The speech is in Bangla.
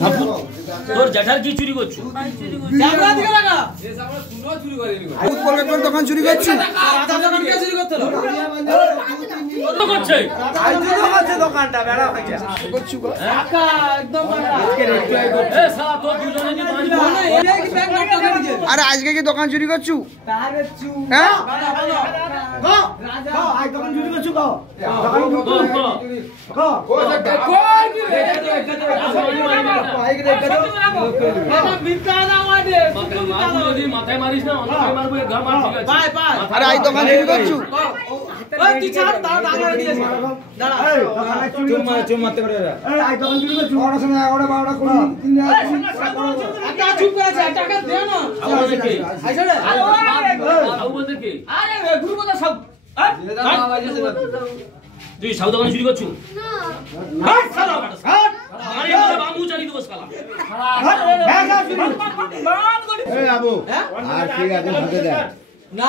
তোর জ্যাঠার কি চুরি করছো? দোকান চুরি করছি। আরে আজকে কি দোকান চুরি করছু? হ্যাঁ আরে আই দোকান চুরি করছু? তুই সাউ দোকান চুরি করছু? না